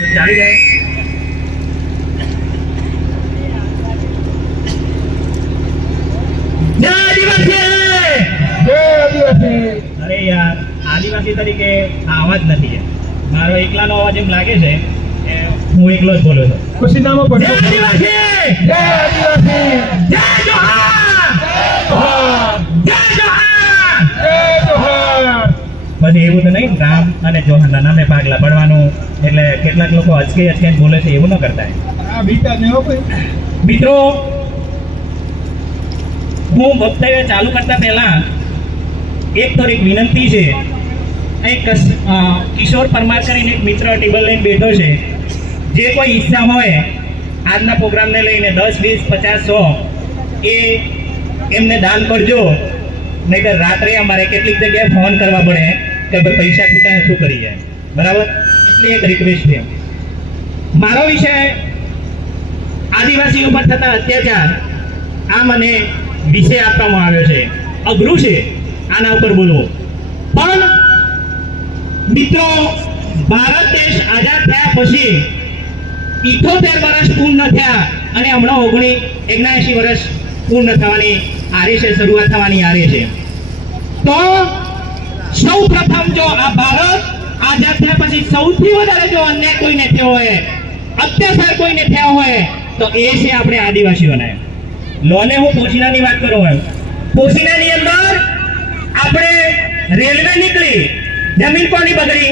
ચાલી જાય. આદિવાસી! અરે યાર આદિવાસી તરીકે આ અવાજ નથી. મારો એકલાનો અવાજ એમ લાગે છે કે હું એકલો જ બોલું છું. ખુશીનામા જય આદિવાસી! જય આદિવાસી! જય જોહાર જોહાર જય જોહાર જય જોહાર પછી એવું તો નહીં રામ અને જોહનના નામે ભાગ પડવાનું એટલે કેટલાક લોકો અચકે અચકે બોલે છે એવું ન કરતા મિત્રો હું વક્તવ્ય ચાલુ કરતા પહેલા એક તો એક વિનંતી છે. એક કિશોર પરમાર કરીને એક મિત્ર ટેબલ લઈને બેઠો છે. જે કોઈ ઈચ્છા હોય આજના પ્રોગ્રામને લઈને દસ વીસ પચાસ સો એ એમને દાન કરજો. નહીતર રાત્રે અમારે કેટલીક જગ્યાએ ફોન કરવા પડે. ભાઈ પૈસા છૂટા શું કરી જાય બરાબર? એટલે એક રિક્વેસ્ટ છે. મારો વિષય આદિવાસી ઉપર થતા અત્યાચાર આ મને વિષય આપવામાં આવ્યો છે. અઘરું છે આના ઉપર બોલવું. પણ મિત્રો, ભારત દેશ આઝાદ થયા પછી ઇઠોતેર વર્ષ પૂર્ણ થયા અને હમણાં ઓગણી એગ્યાસી વર્ષ પૂર્ણ થવાની આરે છે, શરૂઆત થવાની આરે છે. તો સૌ પ્રથમ જો આ ભારત આઝાદ થયા પછી સૌથી વધારે જો અન્યાય કોઈને થયો હોય, અત્યાચાર કોઈને થયો હોય, તો એ છે આપણે આદિવાસીઓને. લોને હું પોશીનાની વાત કરું એમ. પોશીનાની અંદર આપણે રેલવે નીકળી, જમીન કોની બગડી?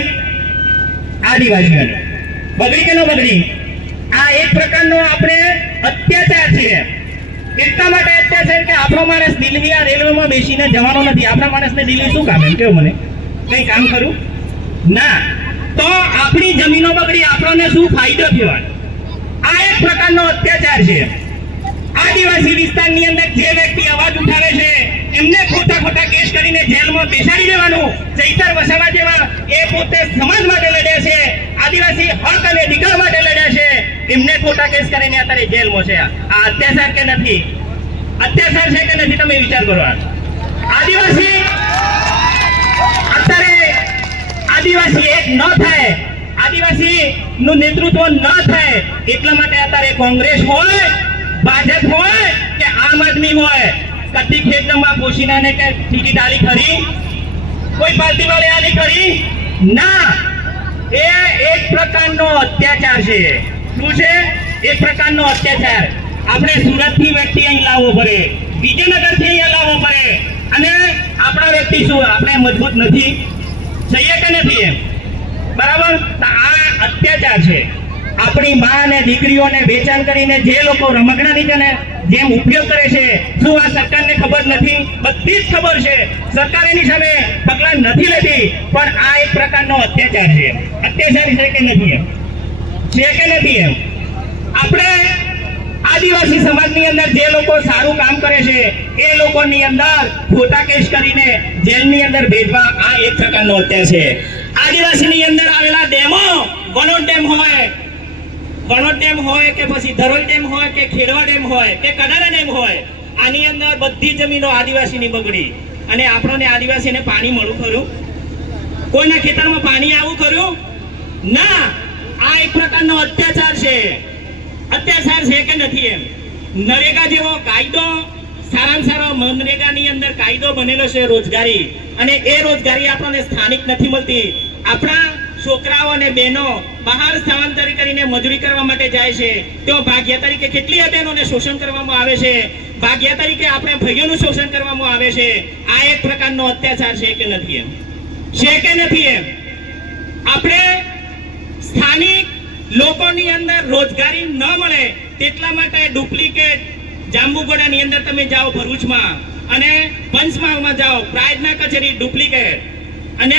આદિવાસીઓને. બગડી કે ન બગડી? આ એક પ્રકારનો આપણે અત્યાચાર છે. એટલા માટે અત્યાચાર કે આપણો માણસ દિલ્હી આ રેલવેમાં બેસીને જવાનો નથી. આપણા માણસને દિલ્હી શું કામ એમ કેવું મને. કઈ કામ કરું ના. તો આપણી જમીનો બગડી, આપણને શું ફાયદો થયો? આ એક પ્રકારનો અત્યાચાર છે. આદિવાસી વિસ્તારની અંદર જે વ્યક્તિ અવાજ ઉઠાવે છે, એમને ખોટા ખોટા કેસ કરીને જેલમાં બેસાડી દેવાનું. ચૈતર વસાવા જેવા એ પોતે સમાજ માટે લડે છે, આદિવાસી હક અને અધિકાર માટે લડે છે. એમને ખોટા કેસ કરીને અત્યારે જેલમાં છે. આ અત્યાચાર કે નથી? અત્યાચાર છે કે નથી? તમે વિચાર કરો આદિવાસી અત્યારે આદિવાસી એક ન થાય આદિવાસી નું નેતૃત્વ ન થાય, એટલા માટે અત્યારે કોંગ્રેસ હોય, ભાજપ હોય કે આમ આદમી હોય. કદી ખેતરમાં પોશીનાને કે ટિકિટ આલી ખરી? કોઈ પાર્ટી વાળે આલી ખરી? ના. એ એક પ્રકારનો અત્યાચાર છે. શું છે? એક પ્રકારનો અત્યાચાર. આપણે સુરતથી વ્યક્તિ અહીં લાવવો પડે. વિજયનગરથી અહીંયા લાવવો પડે. અને આપણા વ્યક્તિ શું? આપણે મજબૂત નથી. છીએ કે નથી એમ બરાબર? આ અત્યાચાર છે. આપણી મા અને દીકરીઓને વેચાણ કરીને જે લોકો રમકડાની છે ને જેમ ઉપયોગ કરે છે, શું આ સરકારને ખબર નથી? બધી જ ખબર છે. સરકાર એની સામે પગલાં નથી લેતી, પણ આ એક પ્રકારનો અત્યાચાર છે. અત્યાચાર છે કે નથી એમ છે કે નથી એમ આપણે આદિવાસી સમાજની અંદર જે લોકો સારું કામ કરે છે, એ લોકોની અંદર ખોટા કેસ કરીને જેલની અંદર ભેજવા આ એક પ્રકારનો અત્યાચાર છે. આદિવાસીની અંદર આવેલા ડેમો, વણોદ ડેમ હોય, વણોદ ડેમ હોય કે પછી ધરોઈ ડેમ હોય કે ખેડવા ડેમ હોય કે કડારા ડેમ હોય, આની અંદર બધી જમીનો આદિવાસીની બગડી. અને આપણને આદિવાસીને પાણી મળવું ખરું? કોઈના ખેતરમાં પાણી આવું ખરું? ના! આ એક પ્રકારનો અત્યાચાર છે. અત્યાચાર છે કે નથી એમ? નરેગા જેવો કાયદો, સારામાં સારો મનરેગાની અંદર કાયદો બનેલો છે રોજગારી. અને એ રોજગારી આપણને સ્થાનિક નથી મળતી. આપણા છોકરાઓ અને બહેનો બહાર સ્થળાંતર કરીને મજૂરી કરવા માટે જાય છે. તેઓ ભાગ્યા તરીકે કેટલી બહેનોને શોષણ કરવામાં આવે છે? ભાગ્યા તરીકે આપણે ભાઈઓનું શોષણ કરવામાં આવે છે? આ એક પ્રકારનો અત્યાચાર છે કે નથી એમ? છે કે નથી એમ? આપણે સ્થાનિક લોકોની અંદર રોજગારી ન મળે તેટલા માટે ડુપ્લિકેટ જાંબુગોડાની અંદર તમે જાઓ ભરૂચમાં અને પંચમહાલમાં જાઓ પ્રાઇઝના કચેરી ડુપ્લિકેટ. અને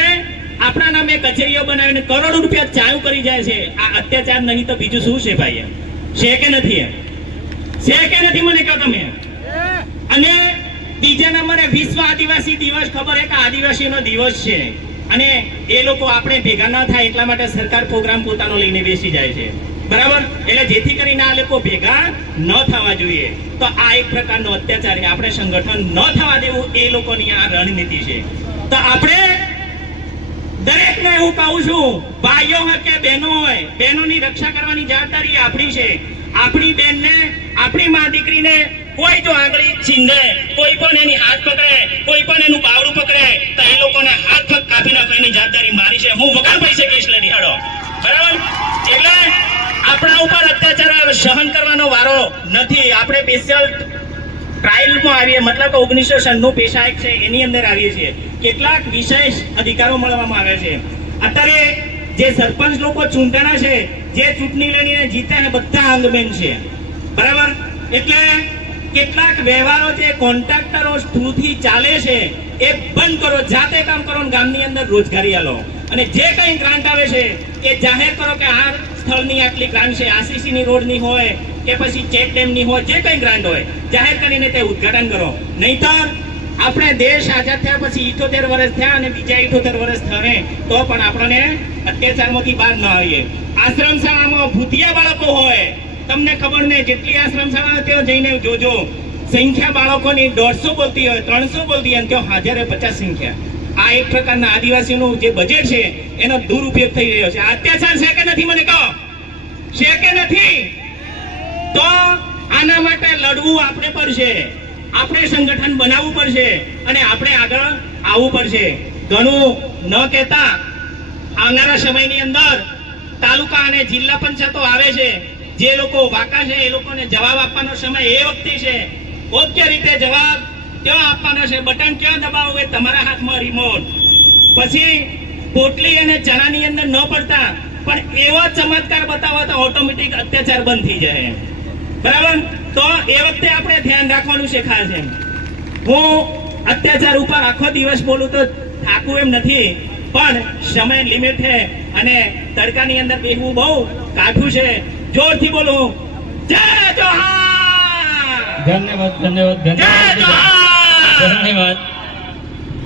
આપણા નામે કચેરીઓ બનાવીને કરોડો રૂપિયા ચાલુ કરી જાય છે. આ અત્યાચાર નહીં તો બીજું શું છે ભાઈ છે કે નથી છે કે નથી મને કહો તમે? અને બીજા નંબરે વિશ્વ આદિવાસી દિવસ, ખબર છે કે આદિવાસીનો દિવસ છે. અને એ લોકો આપણે ભેગા ન થાય એટલા માટે સરકાર પ્રોગ્રામ પોતાનો લઈને બેસી જાય છે. બરાબર? એટલે જેથી કરીને આ લોકો ભેગા ન થવા જોઈએ. તો આ એક પ્રકારનો અત્યાચાર આપણે સંગઠન ન થવા દેવું એ લોકોની આ રણનીતિ છે. તો આપણે દરેકને હું કહું છું, ભાઈઓ હોય કે બહેનો હોય, બહેનોની રક્ષા કરવાની જવાબદારી આપણી છે. આપણી બેનને આપણી મા દીકરીને કોઈ જો આંગળી છીંદે, કોઈ પણ એની હાથ પકડે, કોઈ પણ એનું બાવડું પકડે તો એ લોકોને હાથ પગ કાપી નાખવાની જવાબદારી મારી છે. હું વગર પૈસે કેસ લડી હાડો બરાબર? એટલે આપણા ઉપર અત્યાચાર સહન કરવાનો વારો નથી. આપણે સ્પેશિયલ ટ્રાયલમાં આવીએ. મતલબ કે ઓગણીસો સનનું પેશા એક છે. એની અંદર આવીએ છીએ. કેટલાક વિશેષ અધિકારો મળવામાં આવે છે. અત્યારે જે સરપંચ લોકો ચૂંટાણા છે, જે ચૂંટણી લડીને જીત્યા છે, બધા અંગમેન છે. બરાબર? એટલે કેટલાક વ્યવહારો જે કોન્ટ્રાક્ટરો થ્રુથી ચાલે છે, એ બંધ કરો. જાતે કામ કરો ગામની અંદર રોજગારી આલો. અને જે કંઈ ગ્રાન્ટ આવે છે, એ જાહેર કરો કે આ સ્થળની આટલી ગ્રાન્ટ છે આસીસી ની રોડની હોય કે પછી ચેક ડેમની હોય, જે કંઈ ગ્રાન્ટ હોય, જાહેર કરીને તે ઉદ્ઘાટન કરો. નહીતર આપણે દેશ આઝાદ થયા પછી ઇઠોતેર વર્ષ થયા અને બીજા ઇઠોતેર વર્ષ થવે, તો પણ આપણને અત્યાચારમાંથી બહાર ન આવીએ. આશ્રમ શાળામાં ભૂતિયા બાળકો હોય, તમને ખબર ને જેટલી આશ્રમ શાળા ત્યાં જઈને જોજો. સંખ્યા બાળકોની દોઢસો બોલતી હોય, ત્રણસો બોલતી હોય ત્યાં હાજર પચાસ સંખ્યા. આ એક પ્રકારના આદિવાસીનું જે બજેટ છે, એનો દુરુપયોગ થઈ રહ્યો છે. અત્યાચાર છે કે નથી મને કહો? છે કે નથી? તો આના માટે લડવું આપણે પડશે. આપણે સંગઠન બનાવવું પડશે અને આપણે આગળ આવવું પડશે. ઘણું ન કહેતા, આવનારા સમયની અંદર તાલુકા અને જિલ્લા પંચાયતો આવે છે. જે લોકો વાકા છે, એ લોકોને જવાબ આપવાનો સમય એ વખતે છે. યોગ્ય રીતે જવાબ ક્યાં આપવાનો છે? બટન ક્યાં દબાવવું એ તમારા હાથમાં રિમોટ પછી પોટલી અને ચણાની અંદર ન પડતા પણ એવો ચમત્કાર બતાવો તો ઓટોમેટિક અત્યાચાર બંધ થઈ જાય. બરાબર? તો એ વખતે આપણે ધ્યાન રાખવાનું છે ખાસ એમ. હું અત્યાચાર ઉપર આખો દિવસ બોલું તો થાકું એમ નથી પણ સમય લિમિટ છે અને તડકાની અંદર બેસવું બહુ કાઠું છે. જોરથી બોલું. જય જોહાર! ધન્યવાદ ધન્યવાદ ધન્યવાદ. ધન્યવાદ.